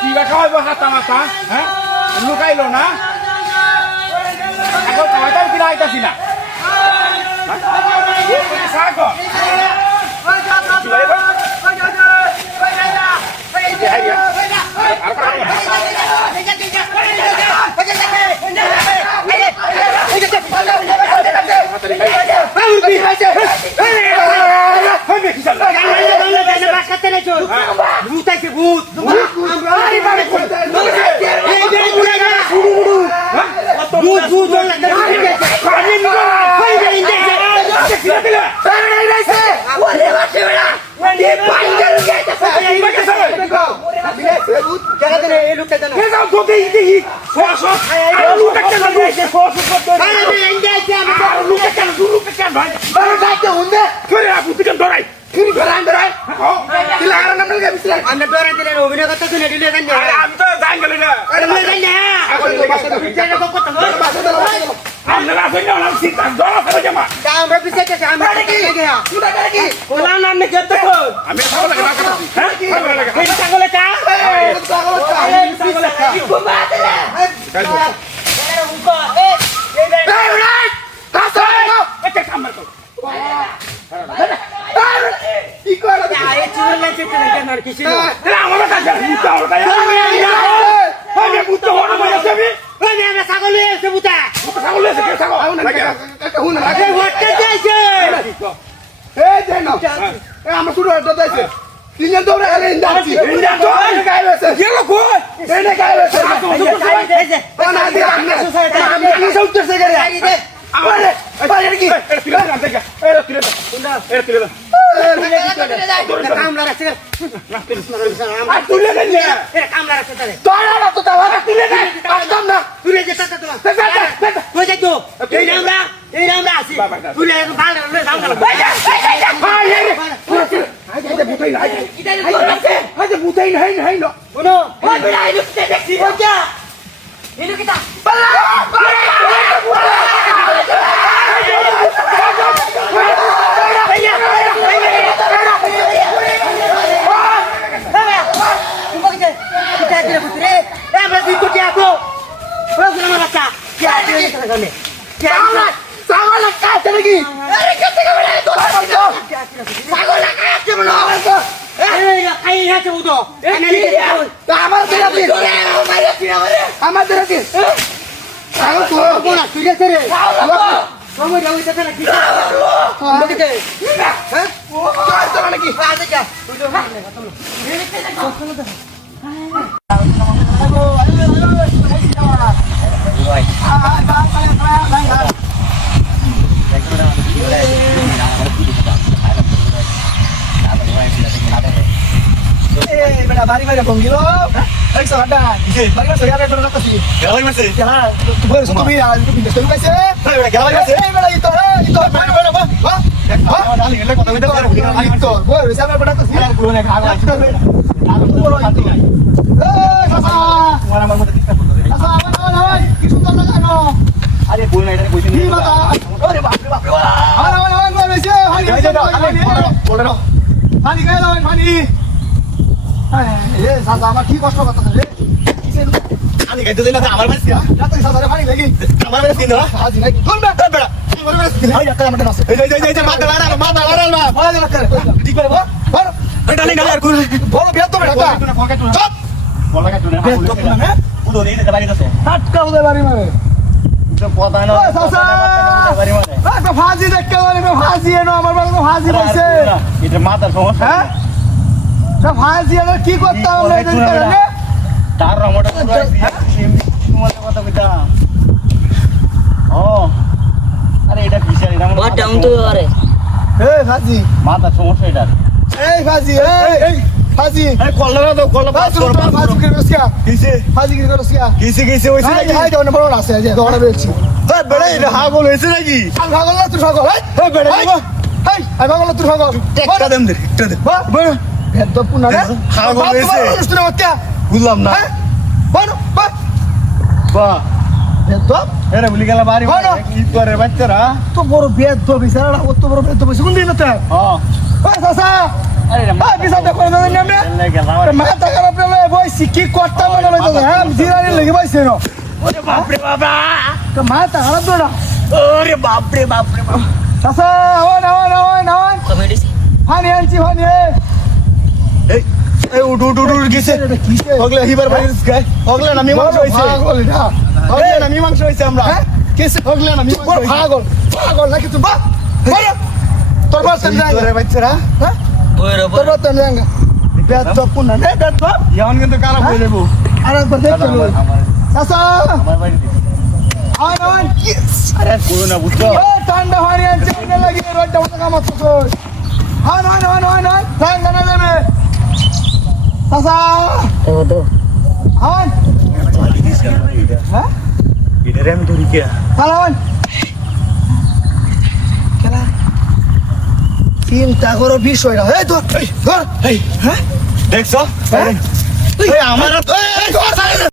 কিবা খাওয়াইব হাতা মাথা হ্যাঁ লুকাইলো না এখন খাওয়াইতাম কিনা আইতাছি না অভিনয় করতে আমি তো যাই গেল না আমার শুরু হয়েছে তিনজন দৌড়ে গেলে বাড়ি বাড়ি ভঙ্গিল একশো আড্ডা বাড়ি বাড়ি সরিয়া বেড়া রাখছি গেলাই মাসে হ্যাঁ তুমি তুমি কাছে গেলাই মাসে এই বেড়া ইতো বেড়া বেড়া বা হ্যাঁ ডালি গেলে কথা কইতে পারো ইতো বল রিসার্ভ বেড়া তো সিরা গুলো না খাওয়া আছে আর পুরো ইতো এই সাসা আমার আমার মধ্যে দিকটা করতে সাসা আমার কি সুন্দর না জানো আরে বল না এটা কইতে নি বাবা আরে বাপ রে বাপ রে আরে আরে আরে বেশি হানি বল না পানি গায় দাও পানি এ সাসা আমার কি কষ্ট করতেছ রে আমি গাইতে দিনা আমার মাসিয়া রাতে সাসা রে পানি লাগি আমার মেরে দিন আজ নাই কোন বেটা বেটা আমার মেরে দিন আই একটা আমার নাসে এই মাথা লাড়া মা বল করে ঠিক করে বল বেটা নি গায় কোন বল বেটা তো বেটা চুপ বল লাগা তুই না উদো দেই দে বাড়ি দছে টাটকা উদে বাড়ি মারে তো পতা না সাসা বাড়ি মারে তো ফাজি দেখতে বলে ফাজি এনো আমার বলে ফাজি কইছে এটা মাথার সমস্যা হ্যাঁ সব ফাজি এনো কি করতে আমরা এই কারণে তার রমটা তোমার কথা কইতা ও আরে এটা বিশাল এটা আমার ডাউন তো আরে এই ফাজি মাথার সমস্যা এটা এই ফাজি এই ফাজি এই কলরা তো কলরা পাস কর ফাজি কি করছিস কিসে ফাজি কি করছিস কিসে হইছে নাকি হাই দাও না বড় আছে যে দৌড়া বেরছি এই বেড়া এটা হাগল হইছে নাকি ভাগল না তুই ভাগল এই বেড়া এই আই ভাগল তুই ভাগল একটা দেন দে একটা দে বড় ভেদ পুনা না হাগল হইছে তুই হত্যা বুঝলাম না বড় বাহ ভেদ এরে বলি গেল বাড়ি কি করে বাচ্চারা তো বড় ভেদ বিচারা কত বড় ভেদ বসে কোন দিন তে হ্যাঁ ওই সাসা আরে বিসাদ দেখো না নামে এলে গেল মাথা খারাপ রে বইছে কি করতে মনে হইতো হ্যাঁ জিরানি লেগে পাইছে না ওরে বাপরে বাবা তো মাথা খারাপ তো না ওরে বাপরে বাপরে বাপ চাচা ওন কমেডি পানি আনছি পানি এই এই উঠ উঠ উঠ উঠ গেছে এটা কিসে হগলে হিবার ভাই গায় হগলে না মীমাংস হইছে পাগল এটা হগলে না মীমাংস হইছে আমরা হ্যাঁ? কেসে হগলে না মীমাংস বড় হইছে পাগল নাকি তুই বা তোর বাস তেন যাঙ্গা ইতরে বাচ্চারা হ্যাঁ ওরে তোর বাস তেন যাঙ্গা বেদ তো কোন না বেদ তো ইয়ান কিন্তু খারাপ হয়ে যাবো আর একবার দেখ চলো চাচা আমার বাড়ি আন আরে কোন না বুঝছো ও ঠান্ডা পানি আনছি অন্য লাগি রোডটা মতো কামাত তো আন ঠান্ডা না দেবে চাচা আন হ্যাঁ ইতরে আমি ধরি কে চালান খেলা চিন্তা করো বিষয়টা এই ধর এই দেখছো এই আমার